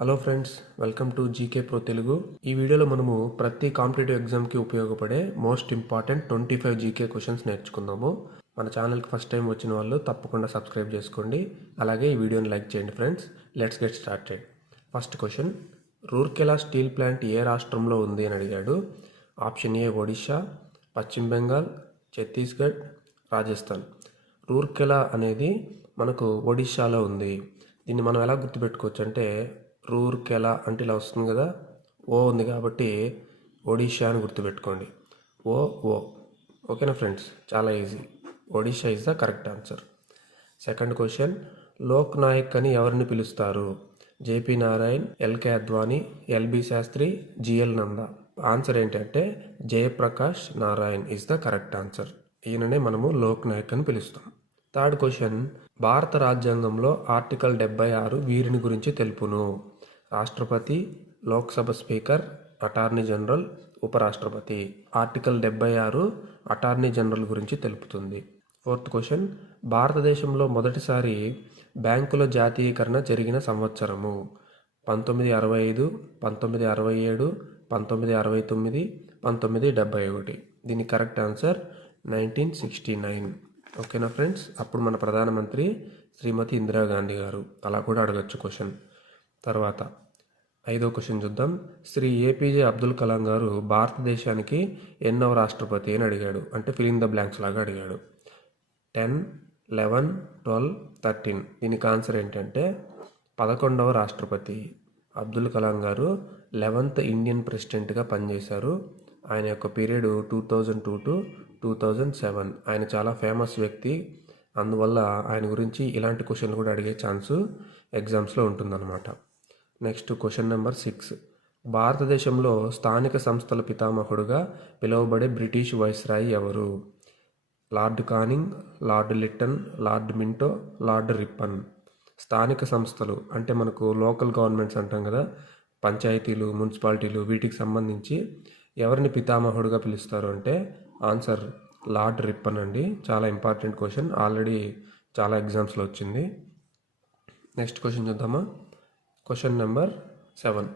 Hello friends, welcome to GK pro Telugu. ఈ వీడియోలో మనము ప్రతి కాంపిటేటివ్ ఎగ్జామ్కి ఉపయోగపడే మోస్ట్ ఇంపార్టెంట్ 25 జీకే క్వశ్చన్స్ నేర్చుకుందాము. మన ఛానల్కి ఫస్ట్ టైం వచ్చిన వాళ్ళు తప్పకుండా సబ్స్క్రైబ్ చేసుకోండి. అలాగే ఈ వీడియోని లైక్ చేయండి friends. Let's get started. First question, Rourkela steel plant ఏ రాష్ట్రంలో ఉంది అని అడిగాడు. ఆప్షన్ ఏ ఒడిషా, పశ్చిమ బెంగాల్, ఛత్తీస్గఢ్, రాజస్థాన్. రూర్కెలా అనేది మనకు ఒడిషాలో ఉంది. దీన్ని మనం ఎలా గుర్తుపెట్టుకోవచ్చు అంటే, రూర్కెలా అంటే ఇలా వస్తుంది కదా, ఓ ఉంది కాబట్టి ఒడిషా అని గుర్తుపెట్టుకోండి. ఓ. ఓకేనా ఫ్రెండ్స్, చాలా easy. Odisha is the correct answer. Second question, Lok Nayak అని ఎవరిని పిలుస్తారు? JP Narayan, LK Advani, LB Shastri, GL Nanda. Answer ఏంటంటే Jayaprakash Narayan is the correct answer. ఈయననే మనము లోక్ నాయక్ అని పిలుస్తాం. థర్డ్ క్వశ్చన్, భారత రాజ్యాంగంలో ఆర్టికల్ 76 వీరిని గురించి తెలుపును? రాష్ట్రపతి, లోక్సభ స్పీకర్, అటార్నీ జనరల్, ఉపరాష్ట్రపతి. ఆర్టికల్ 76 అటార్నీ జనరల్ గురించి తెలుపుతుంది. ఫోర్త్ క్వశ్చన్, భారతదేశంలో మొదటిసారి బ్యాంకుల జాతీయకరణ జరిగిన సంవత్సరము? 1965, 1967, 1969, 1971. దీని కరెక్ట్ ఆన్సర్ 1969. ఓకేనా ఫ్రెండ్స్, అప్పుడు మన ప్రధానమంత్రి శ్రీమతి ఇందిరాగాంధీ గారు. అలా కూడా అడగచ్చు క్వశ్చన్. తర్వాత 5వ క్వశ్చన్ చూద్దాం. శ్రీ ఏపీజే అబ్దుల్ కలాం గారు భారతదేశానికి ఎన్నవ రాష్ట్రపతి అని అడిగాడు. అంటే ఫిల్ ఇన్ ద బ్లాంక్స్ లాగా అడిగాడు. 10, 11, 12, 13. దీనికి ఆన్సర్ ఏంటంటే 11వ రాష్ట్రపతి. అబ్దుల్ కలాం గారు 11th ఇండియన్ ప్రెసిడెంట్గా పనిచేశారు. ఆయన యొక్క పీరియడ్ 2002 to 2007. ఆయన చాలా ఫేమస్ వ్యక్తి. అందువల్ల ఆయన గురించి ఇలాంటి క్వశ్చన్లు కూడా అడిగే ఛాన్సు ఎగ్జామ్స్లో ఉంటుందన్నమాట. Next question number 6. భారతదేశంలో స్థానిక సంస్థల పితామహుడుగా పిలువబడే బ్రిటిష్ వైస్రాయ్ ఎవరు? Lord Canning, lord Lytton, lord Minto, lord Ripon. స్థానిక సంస్థలు అంటే మనకు లోకల్ గవర్నమెంట్స్ అంటాం కదా, పంచాయతీలు, మున్సిపాలిటీలు, వీటికి సంబంధించి ఎవరిని పితామహుడుగా పిలుస్తారు అంటే ఆన్సర్ లార్డ్ రిప్పన్ అండి. చాలా ఇంపార్టెంట్ క్వశ్చన్, ఆల్రెడీ చాలా ఎగ్జామ్స్లో వచ్చింది. నెక్స్ట్ క్వశ్చన్ చూద్దామా. Question number 7.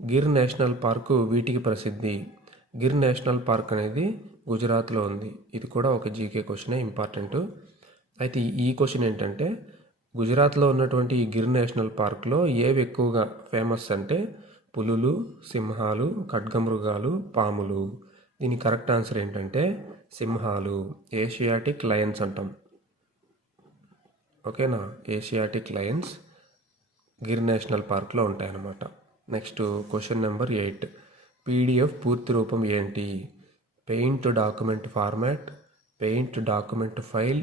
Gir national park వీటికి ప్రసిద్ధి? గిర్ నేషనల్ పార్క్ అనేది గుజరాత్లో ఉంది. ఇది కూడా ఒక జీకే క్వశ్చనే, ఇంపార్టెంట్. అయితే ఈ క్వశ్చన్ ఏంటంటే, గుజరాత్లో ఉన్నటువంటి ఈ గిర్ నేషనల్ పార్క్లో ఏవి ఎక్కువగా ఫేమస్ అంటే పులులు, సింహాలు, ఖడ్గమృగాలు, పాములు. దీని కరెక్ట్ ఆన్సర్ ఏంటంటే సింహాలు. ఏషియాటిక్ లయన్స్ అంటాం. ఓకేనా, ఏషియాటిక్ లయన్స్ గిర్ నేషనల్ పార్క్లో ఉంటాయన్నమాట. Next question number 8. పీడిఎఫ్ పూర్తి రూపం ఏంటి? Paint document format, paint document file,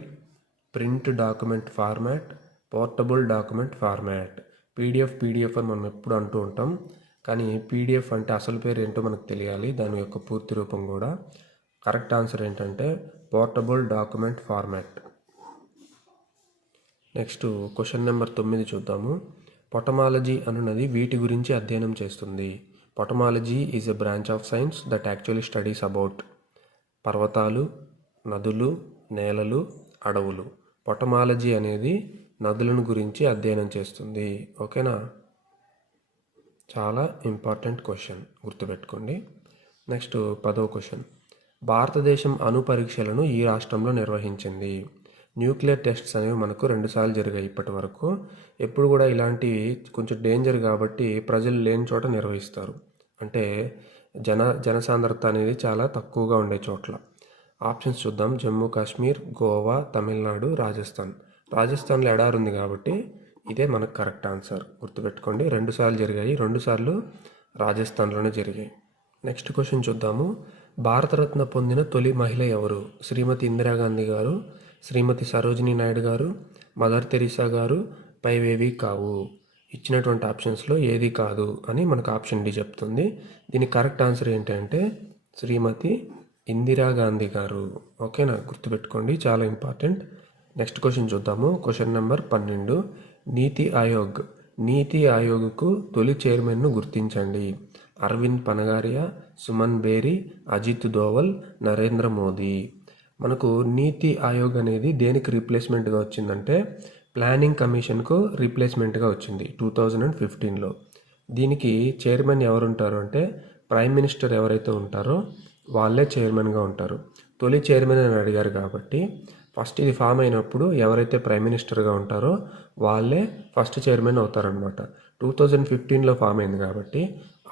print document format, portable document format. PDF అని మనం ఎప్పుడు అంటూ ఉంటాం, కానీ పీడిఎఫ్ అంటే అసలు పేరు ఏంటో మనకు తెలియాలి, దాని యొక్క పూర్తి రూపం కూడా. కరెక్ట్ ఆన్సర్ ఏంటంటే portable document format. Next question number 9 చూద్దాము. పొటమాలజీ అనున్నది వీటి గురించి అధ్యయనం చేస్తుంది? Potamology is a branch of science that actually studies about పర్వతాలు, నదులు, నేలలు, అడవులు. పొటమాలజీ అనేది నదులను గురించి అధ్యయనం చేస్తుంది. ఓకేనా, చాలా ఇంపార్టెంట్ క్వశ్చన్, గుర్తుపెట్టుకోండి. నెక్స్ట్ 10వ క్వశ్చన్. భారతదేశం అణు పరీక్షలను ఈ రాష్ట్రంలో నిర్వహించింది? న్యూక్లియర్ టెస్ట్స్ అనేవి మనకు 2 సార్లు జరిగాయి ఇప్పటి వరకు. ఎప్పుడు కూడా ఇలాంటివి కొంచెం డేంజర్ కాబట్టి ప్రజలు లేని చోట నిర్వహిస్తారు. అంటే జనసాంద్రత అనేది చాలా తక్కువగా ఉండే చోట్ల. ఆప్షన్స్ చూద్దాం. జమ్మూ కాశ్మీర్, గోవా, తమిళనాడు, రాజస్థాన్. రాజస్థాన్లో ఎడారి ఉంది కాబట్టి ఇదే మనకు కరెక్ట్ ఆన్సర్, గుర్తుపెట్టుకోండి. 2 సార్లు జరిగాయి, 2 సార్లు రాజస్థాన్లోనే జరిగాయి. నెక్స్ట్ క్వశ్చన్ చూద్దాము. భారతరత్న పొందిన తొలి మహిళ ఎవరు? శ్రీమతి ఇందిరాగాంధీ గారు, శ్రీమతి సరోజినీ నాయుడు గారు, మదర్ తెరీసా గారు, పైవేవి కావు. ఇచ్చినటువంటి ఆప్షన్స్లో ఏది కాదు అని మనకు ఆప్షన్ డి చెప్తుంది. దీని కరెక్ట్ ఆన్సర్ ఏంటంటే శ్రీమతి ఇందిరాగాంధీ గారు. ఓకేనా, గుర్తుపెట్టుకోండి, చాలా ఇంపార్టెంట్. నెక్స్ట్ క్వశ్చన్ చూద్దాము. Question number 12. నీతి ఆయోగ్కు తొలి చైర్మన్ను గుర్తించండి? అరవింద్ పనగారియా, సుమన్ బేరీ, అజిత్ దోవల్, నరేంద్ర మోదీ. మనకు నీతి ఆయోగ్ అనేది దేనికి రీప్లేస్మెంట్గా వచ్చిందంటే ప్లానింగ్ కమిషన్కు రీప్లేస్మెంట్గా వచ్చింది 2015లో. దీనికి చైర్మన్ ఎవరు ఉంటారు అంటే ప్రైమ్ మినిస్టర్ ఎవరైతే ఉంటారో వాళ్ళే చైర్మన్గా ఉంటారు. తొలి చైర్మన్ అని అడిగారు కాబట్టి ఫస్ట్ ఇది ఫామ్ అయినప్పుడు ఎవరైతే ప్రైమ్ మినిస్టర్గా ఉంటారో వాళ్ళే ఫస్ట్ చైర్మన్ అవుతారనమాట. 2015లో ఫామ్ అయింది కాబట్టి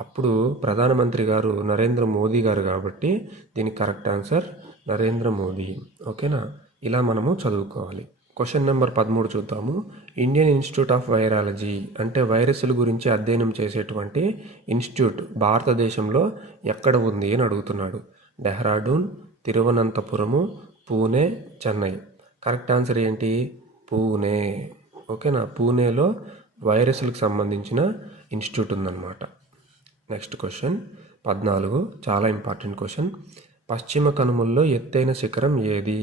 అప్పుడు ప్రధానమంత్రి గారు నరేంద్ర మోదీ గారు కాబట్టి దీనికి కరెక్ట్ ఆన్సర్ నరేంద్ర మోదీ. ఓకేనా, ఇలా మనము చదువుకోవాలి. క్వశ్చన్ నెంబర్ 13 చూద్దాము. ఇండియన్ ఇన్స్టిట్యూట్ ఆఫ్ వైరాలజీ అంటే వైరస్ల గురించి అధ్యయనం చేసేటువంటి ఇన్స్టిట్యూట్ భారతదేశంలో ఎక్కడ ఉంది అని అడుగుతున్నాడు. డెహ్రాడూన్, తిరువనంతపురము, పూణే, చెన్నై. కరెక్ట్ ఆన్సర్ ఏంటి? పూణే. ఓకేనా, పూణేలో వైరస్లకు సంబంధించిన ఇన్స్టిట్యూట్ ఉందన్నమాట. నెక్స్ట్ క్వశ్చన్ 14, చాలా ఇంపార్టెంట్ క్వశ్చన్. పశ్చిమ కనుమల్లో ఎత్తైన శిఖరం ఏది?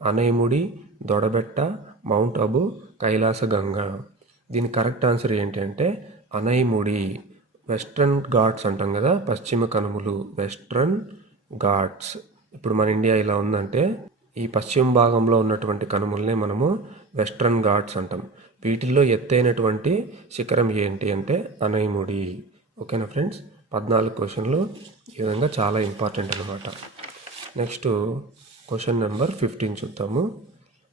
అనైముడి, దొడబెట్ట, మౌంట్ అబు, కైలాసగంగ. దీని కరెక్ట్ ఆన్సర్ ఏంటి అంటే అనైముడి. వెస్ట్రన్ ఘాట్స్ అంటాం కదా, పశ్చిమ కనుమలు వెస్ట్రన్ ఘాట్స్. ఇప్పుడు మన ఇండియా ఇలా ఉందంటే ఈ పశ్చిమ భాగంలో ఉన్నటువంటి కనుమల్నే మనము వెస్ట్రన్ ఘాట్స్ అంటాం. వీటిల్లో ఎత్తైనటువంటి శిఖరం ఏంటి అంటే అనైముడి. ఓకేనా ఫ్రెండ్స్, 14 క్వశ్చన్లు ఈ విధంగా చాలా ఇంపార్టెంట్ అనమాట. నెక్స్ట్ క్వశ్చన్ నెంబర్ 15 చూద్దాము.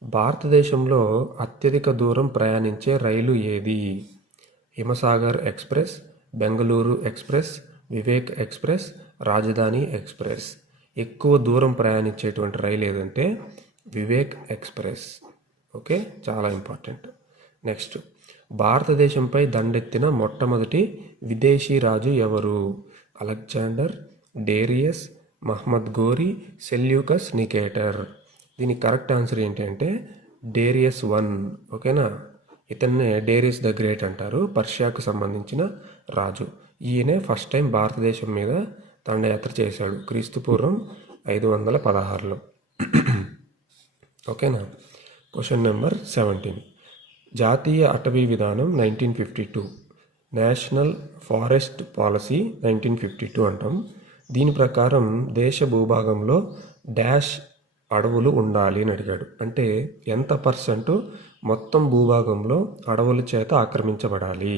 భారతదేశంలో అత్యధిక దూరం ప్రయాణించే రైలు ఏది? Himsagar Express, Bengaluru Express, Vivek Express, Rajdhani Express. ఎక్కువ దూరం ప్రయాణించేటువంటి రైలు ఏదంటే వివేక్ ఎక్స్ప్రెస్. ఓకే, చాలా ఇంపార్టెంట్. నెక్స్ట్, భారతదేశంపై దండెత్తిన మొట్టమొదటి విదేశీ రాజు ఎవరు? Alexander, Darius, Muhammad Ghori, Seleucus Nicator. దీనికి కరెక్ట్ ఆన్సర్ ఏంటి అంటే డేరియస్ 1. ఓకేనా, ఇతన్నే డేరియస్ ద గ్రేట్ అంటారు, పర్షియాకు సంబంధించిన రాజు. ఈయనే ఫస్ట్ టైం భారతదేశం మీద దండయాత్ర చేశాడు క్రీస్తుపూర్వం 516లో. ఓకేనా. Question number 17. జాతీయ అటవీ విధానం 1952, నేషనల్ ఫారెస్ట్ పాలసీ 1952 అంటాం. దీని ప్రకారం దేశ భూభాగంలో డాష్ అడవులు ఉండాలి అని అడిగాడు. అంటే ఎంత పర్సెంట్ మొత్తం భూభాగంలో అడవుల చేత ఆక్రమించబడాలి?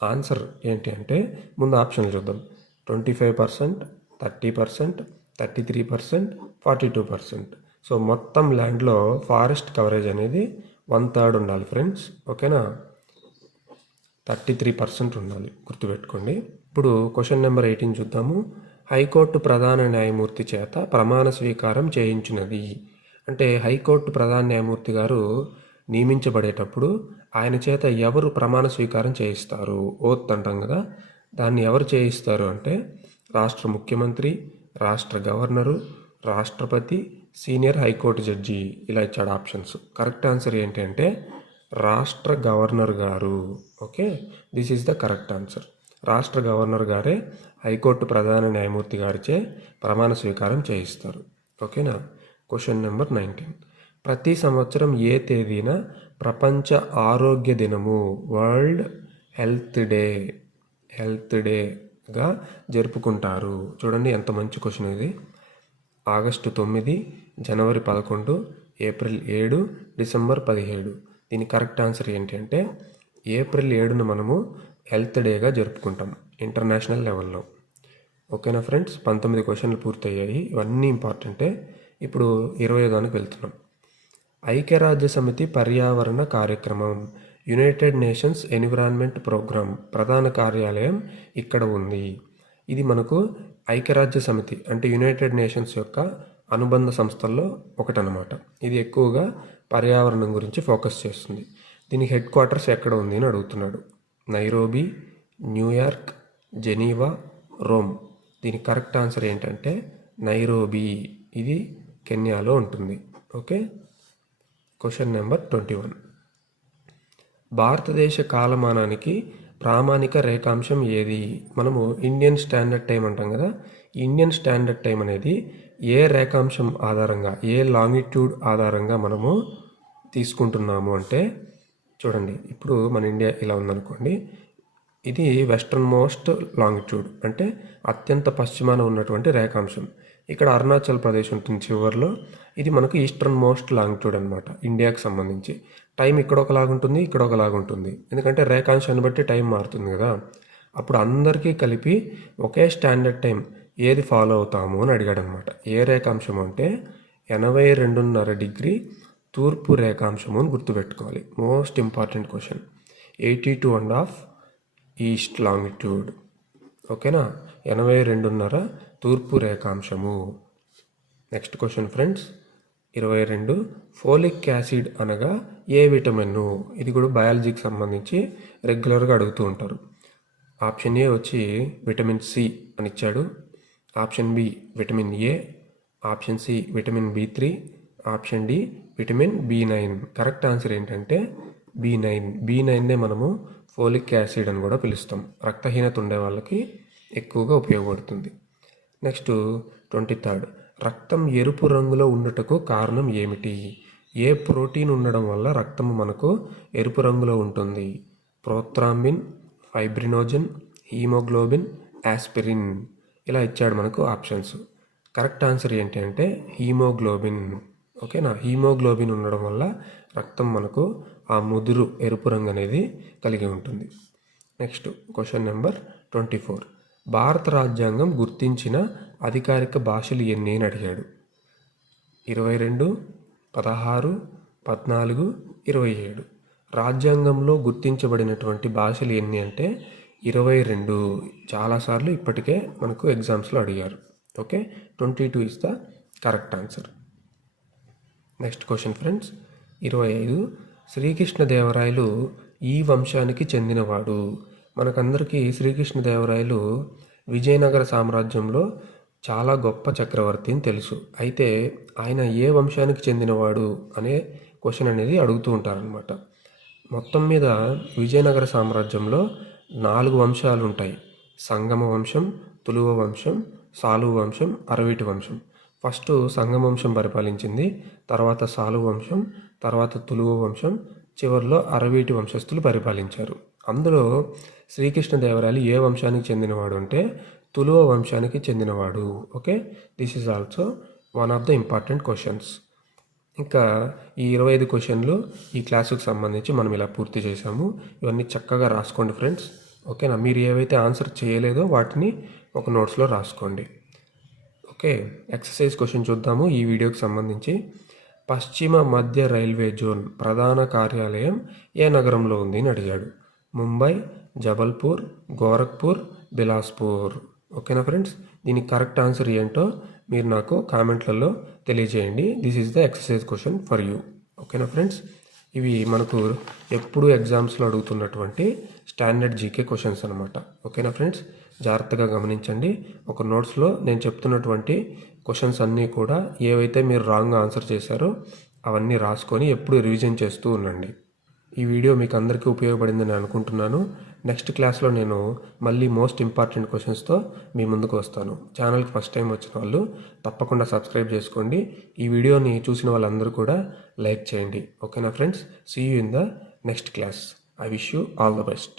ఆన్సర్ ఏంటి అంటే ముందు ఆప్షన్లు చూద్దాం. 25%, 30%, 33%, 42%. సో మొత్తం ల్యాండ్లో ఫారెస్ట్ కవరేజ్ అనేది 1/3 ఉండాలి ఫ్రెండ్స్. ఓకేనా, 33% ఉండాలి, గుర్తుపెట్టుకోండి. ఇప్పుడు క్వశ్చన్ నెంబర్ 18 చూద్దాము. హైకోర్టు ప్రధాన న్యాయమూర్తి చేత ప్రమాణ స్వీకారం చేయించినది. అంటే హైకోర్టు ప్రధాన న్యాయమూర్తి గారు నియమించబడేటప్పుడు ఆయన చేత ఎవరు ప్రమాణ స్వీకారం చేయిస్తారు? ఓత్ అంటాం కదా, దాన్ని ఎవరు చేయిస్తారు అంటే రాష్ట్ర ముఖ్యమంత్రి, రాష్ట్ర గవర్నరు, రాష్ట్రపతి, సీనియర్ హైకోర్టు జడ్జి. ఇలా ఇచ్చాడు ఆప్షన్స్. కరెక్ట్ ఆన్సర్ ఏంటి అంటే రాష్ట్ర గవర్నర్ గారు. Okay, this is the correct answer. రాష్ట్ర గవర్నర్ గారే హైకోర్టు ప్రధాన న్యాయమూర్తి గారిచే ప్రమాణ స్వీకారం చేయిస్తారు. ఓకేనా. Question number 19. ప్రతి సంవత్సరం ఏ తేదీన ప్రపంచ ఆరోగ్య దినము, వరల్డ్ హెల్త్ డేగా జరుపుకుంటారు? చూడండి ఎంత మంచి క్వశ్చన్ ఇది. ఆగస్టు 9, జనవరి 11, ఏప్రిల్ 7, డిసెంబర్ 17. దీని కరెక్ట్ ఆన్సర్ ఏంటి అంటే ఏప్రిల్ 7న మనము హెల్త్ డేగా జరుపుకుంటాం ఇంటర్నేషనల్ లెవెల్లో. ఓకేనా ఫ్రెండ్స్, 19 క్వశ్చన్లు పూర్తయ్యాయి. ఇవన్నీ ఇంపార్టెంటే. ఇప్పుడు 20వ వెళ్తున్నాం. ఐక్యరాజ్య సమితి పర్యావరణ కార్యక్రమం, యునైటెడ్ నేషన్స్ ఎన్విరాన్మెంట్ ప్రోగ్రామ్ ప్రధాన కార్యాలయం ఇక్కడ ఉంది. ఇది మనకు ఐక్యరాజ్య సమితి అంటే యునైటెడ్ నేషన్స్ యొక్క అనుబంధ సంస్థల్లో ఒకటనమాట. ఇది ఎక్కువగా పర్యావరణం గురించి ఫోకస్ చేస్తుంది. దీనికి హెడ్ క్వార్టర్స్ ఎక్కడ ఉంది అని అడుగుతున్నాడు. Nairobi, New York, Geneva, Rome. దీనికి కరెక్ట్ ఆన్సర్ ఏంటంటే నైరోబీ. ఇది కెన్యాలో ఉంటుంది. ఓకే. Question number 21. భారతదేశ కాలమానానికి ప్రామాణిక రేఖాంశం ఏది? మనము ఇండియన్ స్టాండర్డ్ టైం అంటాం కదా. ఇండియన్ స్టాండర్డ్ టైం అనేది ఏ రేఖాంశం ఆధారంగా, ఏ లాంగిట్యూడ్ ఆధారంగా మనము తీసుకుంటున్నాము అంటే చూడండి, ఇప్పుడు మన ఇండియా ఇలా ఉందనుకోండి. ఇది వెస్ట్రన్ మోస్ట్ లాంగిట్యూడ్ అంటే అత్యంత పశ్చిమాన ఉన్నటువంటి రేఖాంశం. ఇక్కడ అరుణాచల్ ప్రదేశ్ ఉంటుంది చివరిలో. ఇది మనకు ఈస్టర్న్ మోస్ట్ లాంగిట్యూడ్ అనమాట ఇండియాకి సంబంధించి. టైం ఇక్కడ ఒకలాగుంటుంది, ఇక్కడ ఒకలాగుంటుంది. ఎందుకంటే రేఖాంశాన్ని బట్టి టైం మారుతుంది కదా. అప్పుడు అందరికీ కలిపి ఒకే స్టాండర్డ్ టైం ఏది ఫాలో అవుతాము అని అడిగాడు అనమాట. ఏ రేఖాంశం అంటే 82.5 డిగ్రీ తూర్పు రేఖాంశము అని గుర్తుపెట్టుకోవాలి. Most important question. 82.5 east longitude. ఓకేనా, 82.5 తూర్పు రేఖాంశము. Next question friends, 22. Folic acid అనగా ఏ విటమిన్? ఇది కూడా బయాలజీకి సంబంధించి రెగ్యులర్గా అడుగుతూ ఉంటారు. ఆప్షన్ ఏ వచ్చి విటమిన్ సి అని ఇచ్చాడు, option B vitamin A, option C vitamin B3, option D vitamin B9. Correct answer ఏంటంటే B9. B9నే మనము ఫోలిక్ యాసిడ్ అని కూడా పిలుస్తాం. రక్తహీనత ఉండే వాళ్ళకి ఎక్కువగా ఉపయోగపడుతుంది. నెక్స్ట్ 23. రక్తం ఎరుపు రంగులో ఉండుటకు కారణం ఏమిటి? ఏ ప్రోటీన్ ఉండడం వల్ల రక్తం మనకు ఎరుపు రంగులో ఉంటుంది? Prothrombin, fibrinogen, haemoglobin, aspirin. ఇలా ఇచ్చాడు మనకు ఆప్షన్స్. కరెక్ట్ ఆన్సర్ ఏంటి అంటే హీమోగ్లోబిన్. ఓకేనా, హీమోగ్లోబిన్ ఉండడం వల్ల రక్తం మనకు ఆ ముదురు ఎరుపు రంగు అనేది కలిగి ఉంటుంది. Next question number 24. భారత రాజ్యాంగం గుర్తించిన అధికారిక భాషలు ఎన్ని అని అడిగాడు. 22, 16, 14, 27. రాజ్యాంగంలో గుర్తించబడినటువంటి భాషలు ఎన్ని అంటే 22. చాలాసార్లు ఇప్పటికే మనకు ఎగ్జామ్స్లో అడిగారు. Okay, 22 is the correct answer. Next question friends, 25. Srikrishnadevarayalu ఈ వంశానికి చెందినవాడు. మనకందరికీ శ్రీకృష్ణదేవరాయలు విజయనగర సామ్రాజ్యంలో చాలా గొప్ప చక్రవర్తి అని తెలుసు. అయితే ఆయన ఏ వంశానికి చెందినవాడు అనే క్వశ్చన్ అనేది అడుగుతూ ఉంటారనమాట. మొత్తం మీద విజయనగర సామ్రాజ్యంలో 4 వంశాలు ఉంటాయి. సంగమ వంశం, తులువ వంశం, సాలువ వంశం, అరవీటి వంశం. ఫస్ట్ సంగమ వంశం పరిపాలించింది, తర్వాత సాలువ వంశం, తర్వాత తులువ వంశం, చివరిలో అరవీటి వంశస్థులు పరిపాలించారు. అందులో శ్రీకృష్ణదేవరాయలు ఏ వంశానికి చెందినవాడు అంటే తులువ వంశానికి చెందినవాడు. Okay, this is also one of the important questions. ఇంకా ఈ 25 క్వశ్చన్లు ఈ క్లాసుకు సంబంధించి మనం ఇలా పూర్తి చేసాము. ఇవన్నీ చక్కగా రాసుకోండి ఫ్రెండ్స్. ఓకేనా, మీరు ఏవైతే ఆన్సర్ చేయలేదో వాటిని ఒక నోట్స్లో రాసుకోండి. ఓకే, ఎక్సర్సైజ్ క్వశ్చన్ చూద్దాము ఈ వీడియోకి సంబంధించి. పశ్చిమ మధ్య రైల్వే జోన్ ప్రధాన కార్యాలయం ఏ నగరంలో ఉంది అని అడిగాడు. ముంబై, జబల్పూర్, గోరఖ్పూర్, బిలాస్పూర్. ఓకేనా ఫ్రెండ్స్, దీనికి కరెక్ట్ ఆన్సర్ ఏంటో మీరు నాకు కామెంట్లలో తెలియజేయండి. This is the exercise question for you. ఓకేనా ఫ్రెండ్స్, ఇవి మనకు ఎప్పుడు ఎగ్జామ్స్లో అడుగుతున్నటువంటి స్టాండర్డ్ జీకే క్వశ్చన్స్ అనమాట. ఓకేనా ఫ్రెండ్స్, జాగ్రత్తగా గమనించండి. ఒక నోట్స్లో నేను చెప్తున్నటువంటి క్వశ్చన్స్ అన్నీ కూడా ఏవైతే మీరు రాంగ్గా ఆన్సర్ చేశారో అవన్నీ రాసుకొని ఎప్పుడు రివిజన్ చేస్తూ ఉండండి. ఈ వీడియో మీకు అందరికీ ఉపయోగపడిందని అనుకుంటున్నాను. నెక్స్ట్ క్లాస్లో నేను మళ్ళీ మోస్ట్ ఇంపార్టెంట్ క్వశ్చన్స్తో మీ ముందుకు వస్తాను. ఛానల్కి ఫస్ట్ టైం వచ్చిన వాళ్ళు తప్పకుండా సబ్స్క్రైబ్ చేసుకోండి. ఈ వీడియోని చూసిన వాళ్ళందరూ కూడా లైక్ చేయండి. ఓకేనా friends, see you in the next class. I wish you all the best.